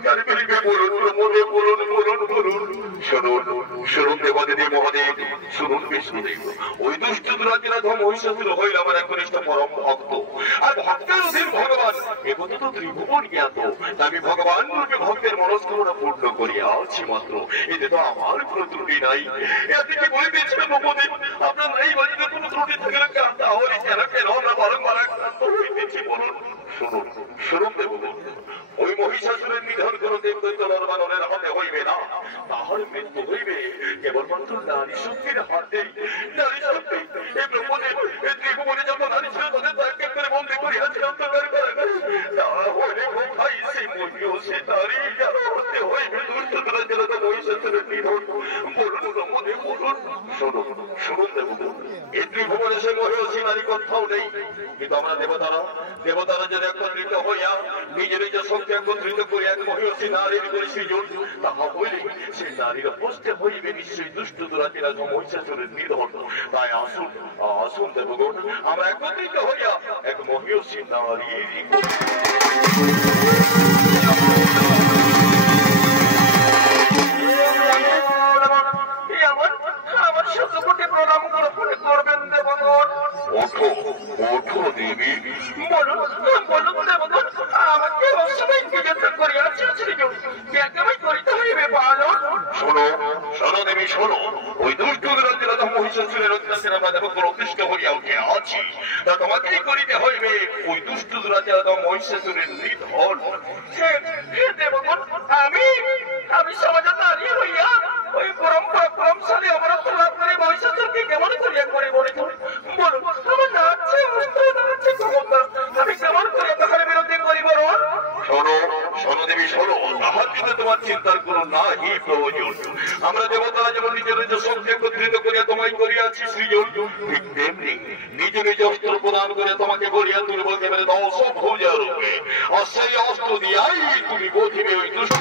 চিৎকার মিলবে বলুন মনে বলুন বলুন বলুন। শুনুন শুনুন দেবাদেবী মহাদেব, শুনুন বিষ্ণুদেব, ওই দুষ্ট দুরাচারধম মহিষাসুর হইল আমার একনিষ্ঠ পরম ভক্ত। আর ভক্তের অধীন ভগবান একথা তো ত্রিভুবন জ্ঞাত। আমি ভগবান রূপে ভক্তের মনস্কামনা পূর্ণ করিয়াছি মাত্র, এতে তো আমার কোনো ত্রুটি নাই। এতে কি বলিতেছিলেন মহাদেব, আপনার এই বাড়িতে কোনো ত্রুটি থাকলে তাহলে কেন কেন আমরা বারংবার আক্রান্ত হইতেছি বলুন। শুনুন শুনুন দেবগণ, ওই মহিষাসুরের নিধন কোন দেবদৈত্য নরমানবের হাতে হইবে না, তাহার মৃত্যু হইবে কেবলমাত্র নারী শক্তির হাতে। নারী শক্তি এই ব্রহ্মদেব এই ত্রিভুবনে যত নারী ছিল তাদের তাকে করে বন্দী করিয়াছে অন্তর্কার করে, তাহলে কোথায় সেই মহিষী নারী যার হাতে হইবে দুষ্ট দুরাচারধম মহিষাসুরের নিধন বলুন ব্রহ্মদেব বলুন। শুনুন শুনুন দেবগণ, এই ত্রিভুবনে সে মহিষী নারী কোথাও নেই, কিন্তু আমরা দেবতারা দেবতারা যদি একত্রিত হইয়া নিজ নিজ শক্তি একত্রিত করে এক মহিষী নারীর করে সৃজন, তাহা হইলে সেই নারীর হস্তে হইবে নিশ্চয়ই দুষ্ট দুরাচারধম মহিষাসুরের নিধন। তাই আসুন আসুন দেবগণ, আমরা একত্রিত হইয়া এক মহিষী নারীর আমার শতকোটি প্রণাম করবেন দেবগণ। ওঠো ওঠো দেবী, বলুন বলুন দেবগণ, আমাকে অবশ্যই নিযুক্ত করিয়াছেন শ্রীজন, একেবারে করিতে হইবে পালন। শোনো শোনো দেবী শোনো, ওই দুষ্ট দুরাচারধম মহিষাসুরের অত্যাচারে আমরা দেবগণ অতিষ্ঠ হইয়া উঠে আছি, তা তোমাকেই করিতে হইবে ওই দুষ্ট দুরাচারধম মহিষাসুরের নিধন। দেবগণ, আমি সমাজে নারী হইয়া ওই পরমশালী অমরত্ব লাভ করে মহিষাসুরকে কেমন করিয়া করে বলে বলুন, আমার না আছে অস্ত্র না আছে ক্ষমতা, আমি কেমন করে তাহার বিরুদ্ধে করিব? শোনো শোনো দেবী শোনো, তাহার জন্য তোমার চিন্তার কোনো নাহি প্রয়োজন। আমরা দেবতারা যেমন নিজের নিজ শক্তি একত্রিত করিয়া তোমায় করিয়াছি সৃজন, ঠিক তেমনি নিজ নিজ অস্ত্র প্রদান করে তোমাকে গড়িয়া তুলব একেবারে 10 ভুজা রূপে। আর সেই অস্ত্র দিয়াই তুমি বোধিবে ওই দুষ্ট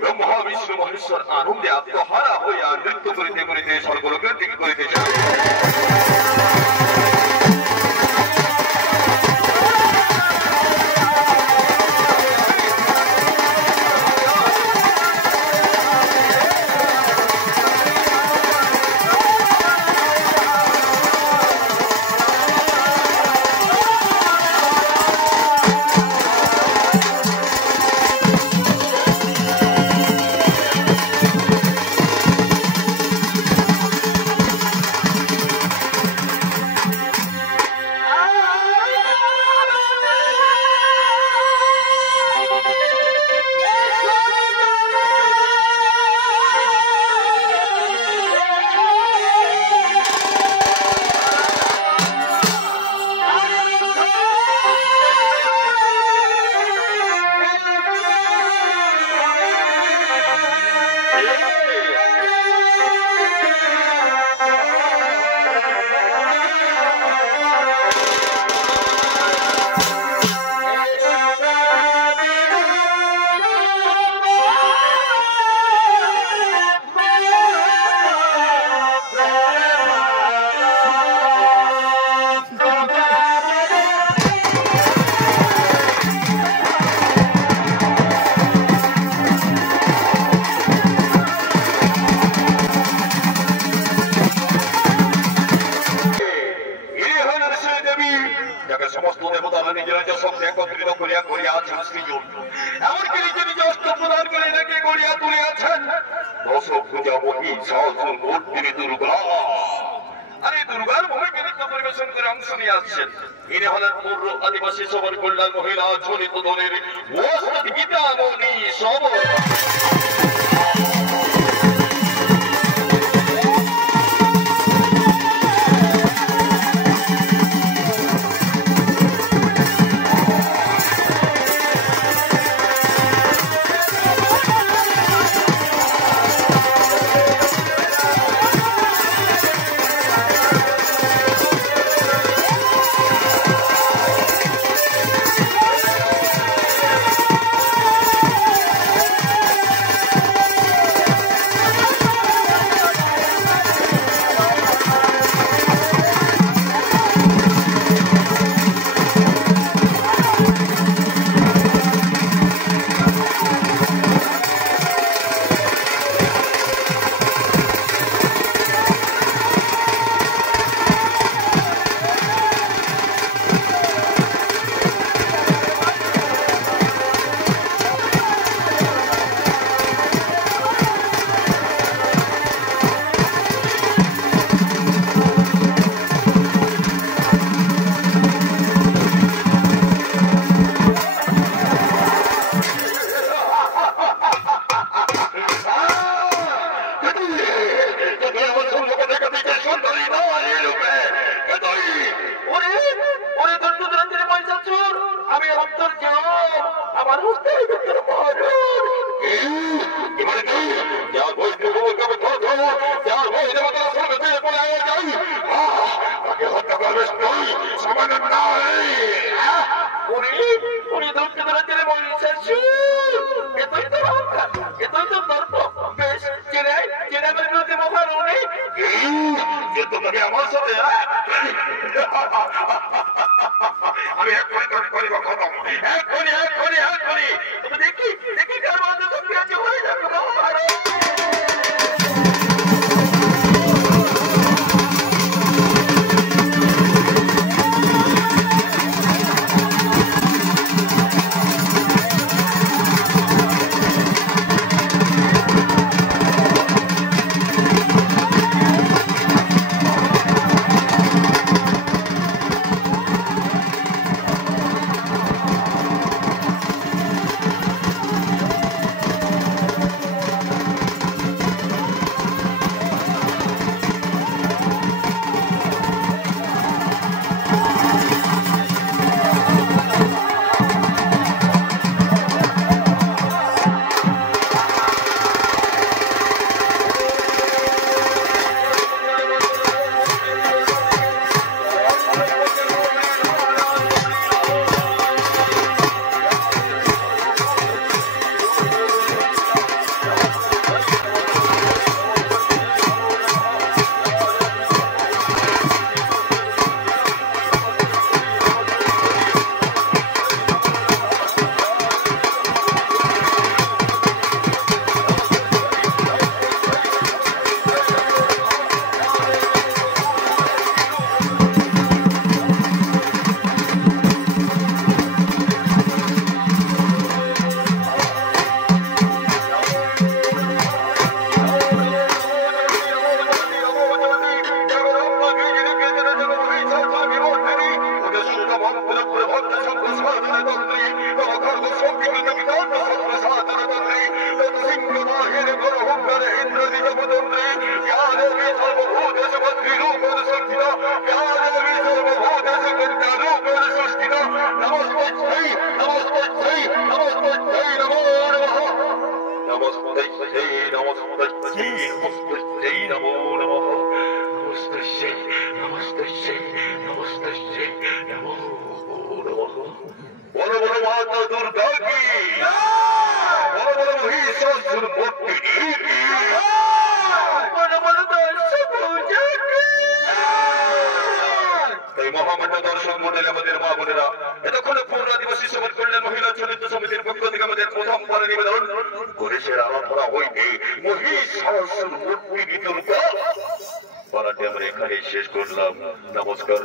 ব্রহ্মা বিষ্ণু মহেশ্বর আনন্দে আত্মহারা হইয়া নৃত্য করিতে করিতে স্বর্গলোকে দিক করিতে আদিবাসী সবার কল্যাণ মহিলা ঝলিত ধনের গীতা মনি সব আর ওই দেবতার স্বর্গতে পড়ে যাই তাকে হত্যা করবে তুই সামান্য নয় উনি ধরতে ধরতে বলছেন এতই তো অহংকার এতই তো দর্প বেশ জেনে জেনে আমার বিরুদ্ধে মহার উনি যে তোমাকে আমার সাথে আমি এক্ষুনি করিব খতম এক্ষুনি তুমি দেখি কার মধ্যে শক্তি আছে হয়ে যাবে শেষ করলাম। নমস্কার।